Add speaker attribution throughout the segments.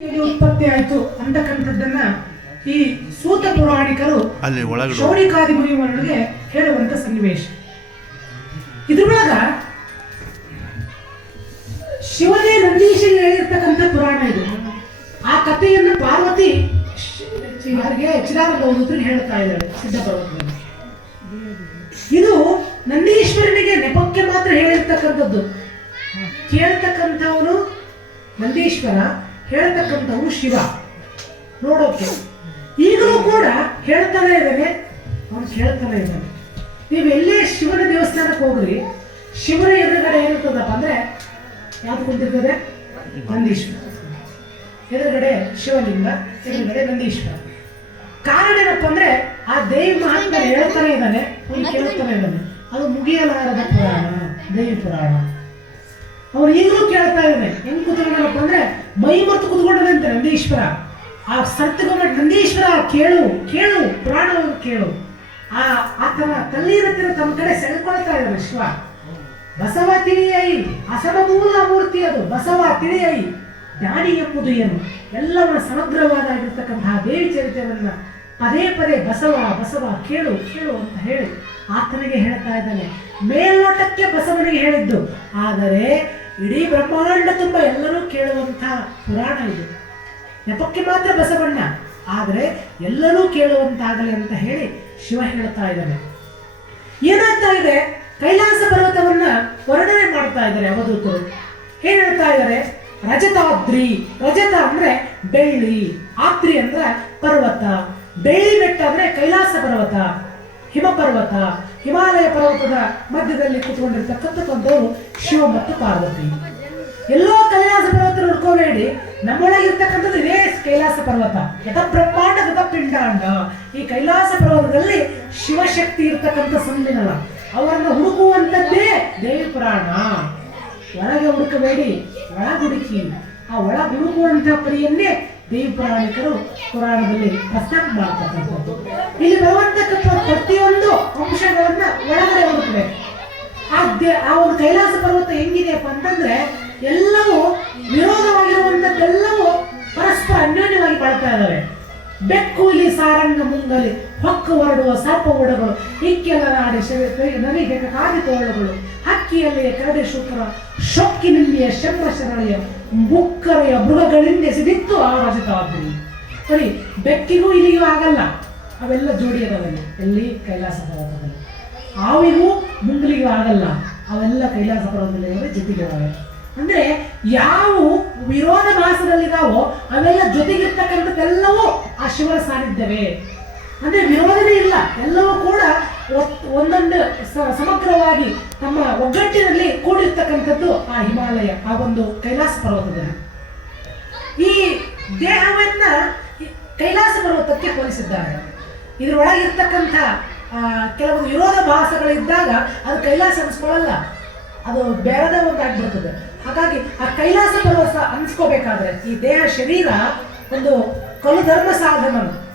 Speaker 1: ಉತ್ಪತ್ತಿ ಆಯಿತು ಅಂತಕ್ಕಂಥದ್ದನ್ನ ಈ ಸೂತ ಪುರಾಣಿಕರು
Speaker 2: ಅಲ್ಲಿ ಒಳಗಡೆ
Speaker 1: ಹೇಳುವಂತ ಸನ್ನಿವೇಶ. ಇದ್ರೊಳಗ ಶಿವನೇ ನಂದೀಶನಿಗೆ ಹೇಳಿರ್ತಕ್ಕಂಥ ಪುರಾಣ ಇದು. ಆ ಕಥೆಯನ್ನು ಪಾರ್ವತಿ ಯಾರಿಗೆ ಓದುತ್ರಿಗೆ ಹೇಳ್ತಾ ಇದ್ದಾರೆ ಸಿದ್ಧ ಪರ್ವತದಲ್ಲಿ. ಇದು ನಂದೀಶ್ವರನಿಗೆ ನೆಪಕ್ಕೆ ಮಾತ್ರ ಹೇಳಿರ್ತಕ್ಕಂಥದ್ದು. ಕೇಳ್ತಕ್ಕಂಥವನು ನಂದೀಶ್ವರ ಹೇಳ್ತಕ್ಕಂಥವನು ಶಿವ. ನೋಡೋಕೆ. ಈಗಲೂ ಕೂಡ ಹೇಳ್ತಾನೆ ಇದ್ದಾನೆ, ಅವನು ಕೇಳ್ತಾನೆ ಇದ್ದಾನೆ. ನೀವು ಎಲ್ಲೇ ಶಿವನ ದೇವಸ್ಥಾನಕ್ಕೆ ಹೋಗ್ರಿ, ಶಿವನ ಎದುರುಗಡೆ ಏನಿರ್ತದಪ್ಪ ಅಂದ್ರೆ, ಯಾವ್ದು ಕುಂತಿರ್ತದೆ? ನಂದೀಶ್ವರ. ಎದುರುಗಡೆ ಶಿವಲಿಂಗ, ಎದುರುಗಡೆ ನಂದೀಶ್ವರ. ಕಾರಣ ಏನಪ್ಪ ಅಂದ್ರೆ, ಆ ದೇವಿ ಮಹಾತ್ಮ ಹೇಳ್ತಾನೆ ಇದ್ದಾನೆ, ಅವನು ಕೇಳ್ತಾನೆ ಇದ್ದಾನೆ. ಅದು ಮುಗಿಯಲಾರದ ಪುರಾಣ, ದೇವಿ ಪುರಾಣ. ಅವ್ರು ಈಗಲೂ ಕೇಳ್ತಾ ಇದ್ದಾನೆ ಹೆಂಗ್ ಕೂತ್ಕೊಂಡಪ್ಪ ಅಂದ್ರೆ, ಮೈ ಮರೆತು ಅಂತ ನಂದೀಶ್ವರ. ಆ ಸತ್ಯಗೊಮ್ಮ ನಂದೀಶ್ವರ, ಕೇಳು ಕೇಳು, ಪ್ರಾಣವನ್ನು ಕೇಳು. ಆ ಆತನ ತಲ್ಲೀರತ್ತಿನ ತಮ್ಮ ಕಡೆ ಸೆಳ್ಕೊಳ್ತಾ ಇದ್ದಾರೆ ಶಿವ. ಬಸವ ತಿಳಿಯೈ ಅಸಮಮೂಲ ಮೂರ್ತಿ ಅದು, ಬಸವ ತಿಳಿಯೈ. ಜ್ಞಾನಿ ಎಂಬುದು ಏನು? ಎಲ್ಲವನ್ನ ಸಮಗ್ರವಾದಾಗಿರ್ತಕ್ಕಂತಹ ದೇವಿ ಚರಿತ್ರೆಯನ್ನ ಪದೇ ಪದೇ ಬಸವ ಬಸವ, ಕೇಳು ಕೇಳು ಅಂತ ಹೇಳಿ ಆತನಿಗೆ ಹೇಳ್ತಾ ಇದ್ದಾನೆ. ಮೇಲ್ನೋಟಕ್ಕೆ ಬಸವನಿಗೆ ಹೇಳಿದ್ದು. ಆದರೆ ಇಡೀ ಬ್ರಹ್ಮಾಂಡ ತುಂಬ ಎಲ್ಲರೂ ಕೇಳುವಂಥ ಪುರಾಣ ಇದು. ನೆಪಕ್ಕೆ ಮಾತ್ರ ಬಸವಣ್ಣ, ಆದರೆ ಎಲ್ಲರೂ ಕೇಳುವಂತಾಗಲಿ ಅಂತ ಹೇಳಿ ಶಿವ ಹೇಳ್ತಾ ಇದ್ದಾನೆ ಏನಾಗ್ತಾ ಇದೆ, ಕೈಲಾಸ ಪರ್ವತವನ್ನ ವರ್ಣನೆ ಮಾಡ್ತಾ ಇದ್ದಾರೆ ಅವಧೂತರು. ಏನ್ ಹೇಳ್ತಾ ಇದ್ದಾರೆ? ರಜತಾದ್ರಿ, ರಜತ ಅಂದ್ರೆ ಬೆಳ್ಳಿ, ಆದ್ರಿ ಅಂದ್ರೆ ಪರ್ವತ, ಬೆಳ್ಳಿ ಬೆಟ್ಟ ಅಂದ್ರೆ ಕೈಲಾಸ ಪರ್ವತ ಹಿಮ ಪರ್ವತ ಹಿಮಾಲಯ ಪರ್ವತದ ಮಧ್ಯದಲ್ಲಿ ಕೂತ್ಕೊಂಡಿರ್ತಕ್ಕಂಥದ್ದವರು ಶಿವ ಮತ್ತು ಪಾರ್ವತಿ. ಎಲ್ಲೋ ಕೈಲಾಸ ಪರ್ವತ ನೋಡ್ಕೋಬೇಡಿ ನಮ್ಮೊಳಗಿರ್ತಕ್ಕಂಥದ್ದು ಇದೇ ಕೈಲಾಸ ಪರ್ವತ. ಯಥ ಬ್ರಹ್ಮಾಂಡದ ಪಿಂಡಾಂಡ ಈ ಕೈಲಾಸ ಪರ್ವತದಲ್ಲಿ ಶಿವಶಕ್ತಿ ಇರ್ತಕ್ಕಂಥ ಸಂದಿನಲ್ಲ, ಅವರನ್ನು ಹುಡುಕುವಂಥದ್ದೇ ದೇವಿ ಪುರಾಣ. ಒಳಗೆ ಹುಡುಕಬೇಡಿ, ಒಳಗುಡುಕಿ, ಆ ಒಳ ಹುಡುಕುವಂತಹ ಪರಿಯನ್ನೇ ದೇವಿ ಪುರಾಣದಲ್ಲಿ ಪ್ರಸ್ತಾಪ ಮಾಡ್ತಕ್ಕಂಥದ್ದು. ಇಲ್ಲಿ ಬರುವಂತಕ್ಕಂಥ ಪ್ರತಿಯೊಂದು ಅಂಶಗಳನ್ನ ಒಳಗಡೆ ಹೋಗುತ್ತವೆ ಆ ಆ ಒಂದು ಕೈಲಾಸ ಪರ್ವತ ಹೆಂಗಿದೆಯಪ್ಪ ಅಂತಂದ್ರೆ ಎಲ್ಲವೂ ವಿರೋಧವಾಗಿರುವಂತದ್ದೆಲ್ಲವೂ ಪರಸ್ಪರ ಅನ್ಯೋನ್ಯವಾಗಿ ಬಾಳ್ತಾ ಇದ್ದಾವೆ ಬೆಕ್ಕು ಇಲ್ಲಿ ಸಾರಂಗ ಮುಂಗಲಿ ಹೊಕ್ಕು ಹೊರಡುವ ಸಾಪ ಉಡಗಳು ಇಕ್ಕೆಲ್ಲ ನಾಡಿ ನರಿಗೆ ಕಾದಿ ತೋಳುಗಳು ಹಕ್ಕಿಯಲ್ಲಿ ಕರಡಿ ಶುಕ್ರ, ಶೊಕ್ಕಿನಲ್ಲಿಯ ಶಂಭ ಶರಳೆಯ ಬುಕ್ಕರೆಯ ಮೃಗಗಳಿಂದ ಎಸೆದಿತ್ತು ಆ ರಜತಾದ್ರಿ ಸರಿ ಬೆಕ್ಕಿಗೂ ಇಲ್ಲಿಗೂ ಆಗಲ್ಲ. ಅವೆಲ್ಲ ಜೋಡಿ ಅದಾವಲ್ಲಿ ಎಲ್ಲಿ? ಕೈಲಾಸ ಪರ್ವತದಲ್ಲಿ ಆವಿಗೂ ಮುಂಗ್ಲಿಗೂ ಆಗಲ್ಲ. ಅವೆಲ್ಲ ಕೈಲಾಸ ಪರ್ವತದಲ್ಲಿ ಜೊತೆಗಿದ್ದಾವೆ ಅಂದ್ರೆ ಯಾವ ವಿರೋಧ ಮಾಸದಲ್ಲಿದಾವೋ ಅವೆಲ್ಲ ಜೊತೆಗಿರ್ತಕ್ಕಂಥದ್ದೆಲ್ಲವೂ ಆ ಶಿವರ ಸಾರಿದ್ದವೇ ಅಂದ್ರೆ ವಿರೋಧನೇ ಇಲ್ಲ. ಎಲ್ಲವೂ ಕೂಡ ಒಂದೊಂದು ಸಮಗ್ರವಾಗಿ ತಮ್ಮ ಒಗ್ಗಟ್ಟಿನಲ್ಲಿ ಕೂಡಿರ್ತಕ್ಕಂಥದ್ದು ಆ ಹಿಮಾಲಯ ಆ ಒಂದು ಕೈಲಾಸ ಪರ್ವತದ ಈ ದೇಹವನ್ನ ಕೈಲಾಸ ಪರ್ವತಕ್ಕೆ ಹೋಲಿಸಿದ್ದಾರೆ. ಇದರೊಳಗಿರ್ತಕ್ಕಂಥ ಆ, ಕೆಲವೊಂದು ವಿರೋಧ ಭಾಸಗಳಿದ್ದಾಗ ಅದು ಕೈಲಾಸ ಅನ್ಸ್ಕೊಳ್ಳಲ್ಲ. ಅದು ಬೇರೆದೇ ಒಂದು ಆಗ್ಬಿಡ್ತದೆ. ಹಾಗಾಗಿ ಆ ಕೈಲಾಸ ಪರ್ವತ ಅನ್ಸ್ಕೋಬೇಕಾದ್ರೆ ಈ ದೇಹ ಶರೀರ ಒಂದು ಕಲು ಧರ್ಮ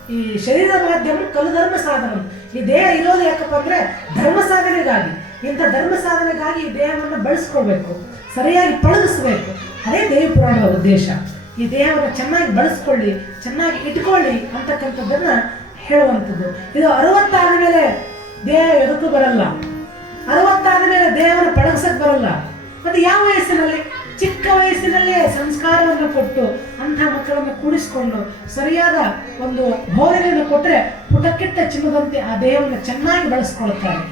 Speaker 1: ಈ ಶರೀರ ಮಾಧ್ಯಮ ಕಲು ಧರ್ಮ ಸಾಧನ. ಈ ದೇಹ ಇರೋದು ಯಾಕಪ್ಪ ಅಂದ್ರೆ ಧರ್ಮ ಸಾಧನೆಗಾಗಿ. ಇಂಥ ಧರ್ಮ ಸಾಧನೆಗಾಗಿ ಈ ದೇಹವನ್ನು ಬಳಸ್ಕೊಳ್ಬೇಕು. ಸರಿಯಾಗಿ ಪಳಗಿಸ್ಬೇಕು. ಅದೇ ದೇವಿ ಪುರಾಣದ ಉದ್ದೇಶ. ಈ ದೇಹವನ್ನು ಚೆನ್ನಾಗಿ ಬಳಸ್ಕೊಳ್ಳಿ, ಚೆನ್ನಾಗಿ ಇಟ್ಕೊಳ್ಳಿ ಅಂತಕ್ಕಂಥದ್ದನ್ನ ಹೇಳುವಂಥದ್ದು. ಇದು ಅರವತ್ತಾದ ಮೇಲೆ ದೇಹ ಎದಕ್ಕೂ ಬರಲ್ಲ. ಅರವತ್ತಾದ ಮೇಲೆ ದೇಹವನ್ನು ಪಳಗಿಸಕ್ ಬರಲ್ಲ. ಮತ್ತೆ ಯಾವ ವಯಸ್ಸಿನಲ್ಲಿ? ಚಿಕ್ಕ ವಯಸ್ಸಿನಲ್ಲೇ ಸಂಸ್ಕಾರವನ್ನು ಕೊಟ್ಟು, ಅಂಥ ಮಕ್ಕಳನ್ನು ಕೂಡಿಸ್ಕೊಂಡು, ಸರಿಯಾದ ಒಂದು ಬೋಧನೆಯನ್ನು ಕೊಟ್ಟರೆ ಪುಟಕ್ಕಿಟ್ಟ ಚಿನ್ನದಂತೆ ಆ ದೇಹವನ್ನು ಚೆನ್ನಾಗಿ ಬಳಸ್ಕೊಳ್ತಾರೆ.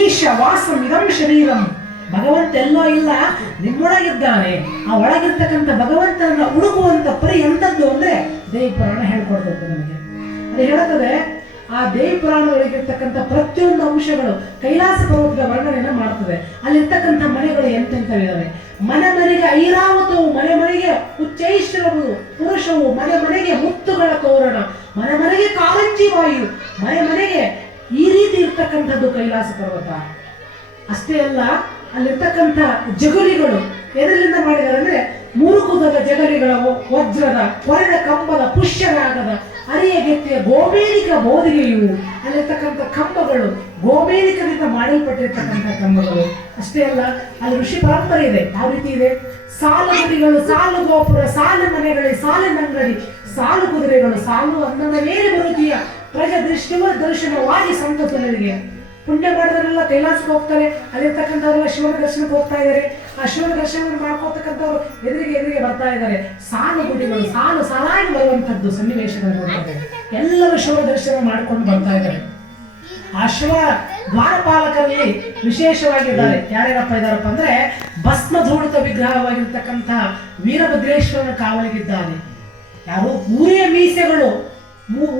Speaker 1: ಈಶ ವಾಸಂ ಇದಂ ಶರೀರಂ. ಭಗವಂತ ಎಲ್ಲೋ ಇಲ್ಲ ನಿಮ್ಮೊಳಗಿದ್ದಾನೆ ಆ ಒಳಗಿರ್ತಕ್ಕಂಥ ಭಗವಂತನನ್ನ ಹುಡುಕುವಂತ ಪರಿ ಎಂಥದ್ದು ಅಂದ್ರೆ ದೇವಿ ಪುರಾಣ ಹೇಳ್ಕೊಡ್ತದೆ ನಮಗೆ. ಅದು ಹೇಳುತ್ತದೆ, ಆ ದೇವಿ ಪುರಾಣದೊಳಗಿರ್ತಕ್ಕಂಥ ಪ್ರತಿಯೊಂದು ಅಂಶಗಳು ಕೈಲಾಸ ಪರ್ವತದ ವರ್ಣನೆಯನ್ನು ಮಾಡ್ತದೆ. ಅಲ್ಲಿರ್ತಕ್ಕಂಥ ಮನೆಗಳು ಎಂತೆಂಥವಿದಾವೆ? ಮನೆ ಮನೆಗೆ ಐರಾವತವು ಮನೆ ಮನೆಗೆ ಉಚ್ಚೈಶ್ವರವು ಪುರುಷವು ಮನೆ ಮನೆಗೆ ಮುತ್ತುಗಳ ತೋರಣ ಮನೆ ಮನೆಗೆ ಕಾರಂಜಿ ವಾಯು ಮನೆ ಮನೆಗೆ ಈ ರೀತಿ ಇರ್ತಕ್ಕಂಥದ್ದು ಕೈಲಾಸ ಪರ್ವತ. ಅಷ್ಟೇ ಅಲ್ಲ, ಅಲ್ಲಿರ್ತಕ್ಕಂಥ ಜಗುಲಿಗಳು ಎದರಿಂದ ಮಾಡಿದ್ದಾರೆ ಅಂದ್ರೆ ಮುರುಕುದದ ಜಗಲಿಗಳ ವ- ವಜ್ರದ ಕೊರೆದ ಕಂಬದ ಪುಷ್ಯರಾಗದ ಅರಿಯ ಗೆತ್ತಿಯ ಗೋಮೇಲಿಕ ಬೋಧಿಗೆಯು ಅಲ್ಲಿರ್ತಕ್ಕಂಥ ಕಂಬಗಳು. ಗೋಮೇಲಿಕದಿಂದ ಮಾಡಲ್ಪಟ್ಟಿರ್ತಕ್ಕಂಥ ಕಂಬಗಳು. ಅಷ್ಟೇ ಅಲ್ಲ, ಅಲ್ಲಿ ಋಷಿ ಪರಂಪರೆ ಇದೆ. ಯಾವ ರೀತಿ ಇದೆ? ಸಾಲು ಗುಡಿಗಳು, ಸಾಲು ಗೋಪುರ, ಸಾಲು ಮನೆಗಳು ಸಾಲಿನ ಅಂಗಡಿ, ಸಾಲು ಕುದುರೆಗಳು, ಸಾಲು ಅನ್ನದ ಮೇಲೆ ಬರುತ್ತೀಯ ಪ್ರಜಾ ಶಿವ ದರ್ಶನವಾಗಿ ಸಂತತರಿಗೆ ಪುಣ್ಯ ಮಾಡಿದವರೆಲ್ಲ ಕೈಲಾಸಕ್ಕೆ ಹೋಗ್ತಾರೆ. ಅಲ್ಲಿರ್ತಕ್ಕಂಥವರೆಲ್ಲ ಶಿವನ ದರ್ಶನಕ್ಕೆ ಹೋಗ್ತಾ ಇದ್ದಾರೆ. ಆ ಶಿವನ ದರ್ಶನವನ್ನು ಮಾಡ್ಕೋತಕ್ಕಂಥವ್ರು ಎದುರಿಗೆ ಎದುರಿಗೆ ಬರ್ತಾ ಇದ್ದಾರೆ. ಸಾಲು ಗುಡಿಗಳು ಸಾಲು ಸಾಲಾಗಿ ಬರುವಂಥದ್ದು ಸನ್ನಿವೇಶಗಳು ಎಲ್ಲರೂ ಶಿವ ದರ್ಶನ ಮಾಡ್ಕೊಂಡು ಬರ್ತಾ ಇದ್ದಾರೆ. ಆ ಶಿವ ದ್ವಾರಪಾಲಕರಲ್ಲಿ ವಿಶೇಷವಾಗಿದ್ದಾರೆ. ಯಾರ್ಯಾರಪ್ಪ ಇದ್ದಾರಪ್ಪ ಅಂದ್ರೆ ಭಸ್ಮ ಧೂಳಿತ ವಿಗ್ರಹವಾಗಿರ್ತಕ್ಕಂಥ ವೀರಭದ್ರೇಶ್ವರನ ಕಾವಲಿಗಿದ್ದಾನೆ. ಯಾರು? ಊರಿಯ ಮೀಸೆಗಳು.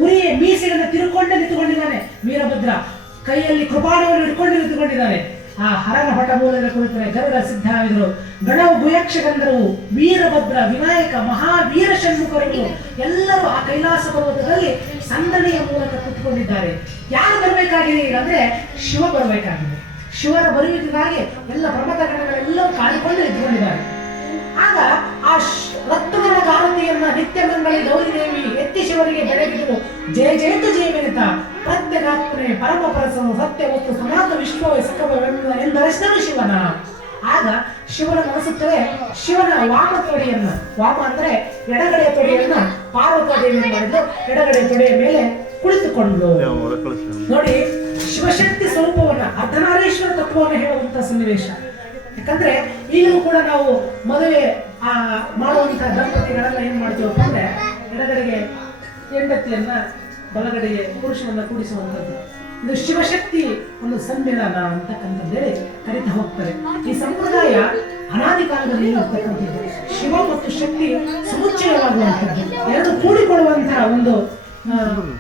Speaker 1: ಊರಿಯ ಮೀಸೆಗಳನ್ನ ತಿರುಕೊಂಡೇ ನಿಂತುಕೊಂಡಿದ್ದಾನೆ ವೀರಭದ್ರ. ಕೈಯಲ್ಲಿ ಕೃಪಾಣವನ್ನು ಹಿಡ್ಕೊಂಡು ನಿಂತುಕೊಂಡಿದ್ದಾನೆ. ಆ ಹರನ ಹೊಟ ಮೂಲದ ಕುಳಿತರೆ ಗರುಡ ಸಿದ್ಧಾವಿದರು. ಗಣವು ಗುಯಕ್ಷ ವೀರಭದ್ರ, ವಿನಾಯಕ, ಮಹಾವೀರ ಷಣ್ಮುಖರು. ಎಲ್ಲರೂ ಆ ಕೈಲಾಸ ಪರ್ವತದಲ್ಲಿ ಸಂದಣಿಯ ಮೂಲಕ ಕುತ್ಕೊಂಡಿದ್ದಾರೆ. ಯಾರು ಬರಬೇಕಾಗಿದೆ ಅಂದ್ರೆ ಶಿವ ಬರಬೇಕಾಗಿದೆ. ಶಿವನ ಬರುವಿಕೆಗಾಗಿ ಎಲ್ಲ ಪರ್ವತ ಗಣಗಳೆಲ್ಲವೂ ಕಾಣಿಕೊಂಡು ನಿಂತ್ಕೊಂಡಿದ್ದಾರೆ. ಆಗ ಆ ರಕ್ತಗಳ ಗಾರತಿಯನ್ನ ನಿತ್ಯ ಮಂಗಳಿ ಗೌರಿ ದೇವಿ ಎತ್ತಿ ಶಿವರಿಗೆ ಬೆಳಗಿದರು ಜಯ ಜಯಂತು ಜಯವೆನಿತ ಪ್ರತ್ಯಗಾತ್ಮನೆ ಪರಮ ಪರಸನು ಸತ್ಯ ವಸ್ತು ಸನಾತ ವಿಶ್ವ ಎಂದರಷ್ಟನು ಶಿವನ. ಆಗ ಶಿವನ ಮನಸ್ಸುತ್ತಲೇ ಶಿವನ ವಾಮ ತೊಡೆಯನ್ನ ವಾಮ ಅಂದ್ರೆ ಎಡಗಡೆ ತೊಡೆಯನ್ನ ಪಾರ್ವತಾದೇವಿ ಮಾಡಿದ್ರು ಎಡಗಡೆ ತೊಡೆಯ ಮೇಲೆ ಕುಳಿತುಕೊಂಡು ನೋಡಿ ಶಿವಶಕ್ತಿ ಸ್ವರೂಪವನ್ನ ಅರ್ಧನಾರೇಶ್ವರ ತತ್ವವನ್ನು ಹೇಳುವಂತ ಸನ್ನಿವೇಶ. ಯಾಕಂದ್ರೆ ಈಗಲೂ ಕೂಡ ನಾವು ಮದುವೆ ಆ ಮಾಡುವಂತ ದಂಪತಿಗಳೆಲ್ಲ ಏನ್ ಮಾಡ್ತೀವಪ್ಪ ಅಂದ್ರೆ ಎಡಗಡೆಗೆ ಹೆಂಡತಿಯನ್ನ ಬಲಗಡೆಗೆ ಪುರುಷನನ್ನ ಕೂಡಿಸುವಂಥದ್ದು. ಇದು ಶಿವಶಕ್ತಿ ಒಂದು ಸಮ್ಮಿಲನ ಅಂತಕ್ಕಂಥದ್ದು ಹೇಳಿ ಕರಿತಾ ಹೋಗ್ತಾರೆ. ಈ ಸಂಪ್ರದಾಯ ಅನಾದಿ ಕಾಲದಲ್ಲಿ ಇರ್ತಕ್ಕಂಥದ್ದು. ಶಿವ ಮತ್ತು ಶಕ್ತಿ ಸಮುಚ್ಚಯವಾಗುವಂಥದ್ದು. ಎರಡು ಕೂಡಿಕೊಳ್ಳುವಂತಹ ಒಂದು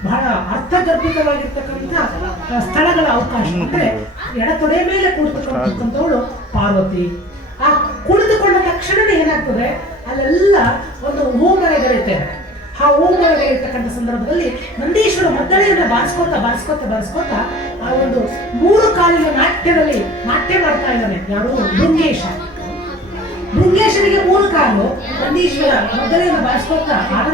Speaker 1: ಬಹಳ ಅರ್ಥಗರ್ಭಿತವಾಗಿರ್ತಕ್ಕಂಥ ಸ್ಥಳಗಳ ಅವಕಾಶ. ಅಂದ್ರೆ ಎಡತೊಡೆ ಮೇಲೆ ಕುಳಿತುಕೊಂಡಿರ್ತಕ್ಕಂಥವಳು ಪಾರ್ವತಿ. ಆ ಕುಳಿತುಕೊಂಡ ತಕ್ಷಣವೇ ಏನಾಗ್ತದೆ? ಅಲ್ಲೆಲ್ಲ ಒಂದು ಹೂಮಳೆಗಳಿರ್ತವೆ ಆ ಹೂಮಳೆಗಳಿರ್ತಕ್ಕಂಥ ಸಂದರ್ಭದಲ್ಲಿ ನಂದೀಶ್ವರ ಮದ್ದಳೆಯನ್ನ ಬಾರಿಸ್ಕೋತಾ ಬಾರಿಸ್ಕೋತಾ ಬಾರಿಸ್ಕೋತಾ ಆ ಒಂದು ಮೂರು ಕಾಲಿನ ನಾಟ್ಯದಲ್ಲಿ ನಾಟ್ಯ ಮಾಡ್ತಾ ಇದ್ದಾನೆ. ಯಾರು? ಭೃಂಗೇಶ ಭೃಂಗೇಶನಿಗೆ ಮೂರು ಕಾಲು ನಂದೀಶ್ವರ ಮದ್ದಳೆಯನ್ನು ಬಾರಿಸ್ಕೋತಾ ಆನಂದ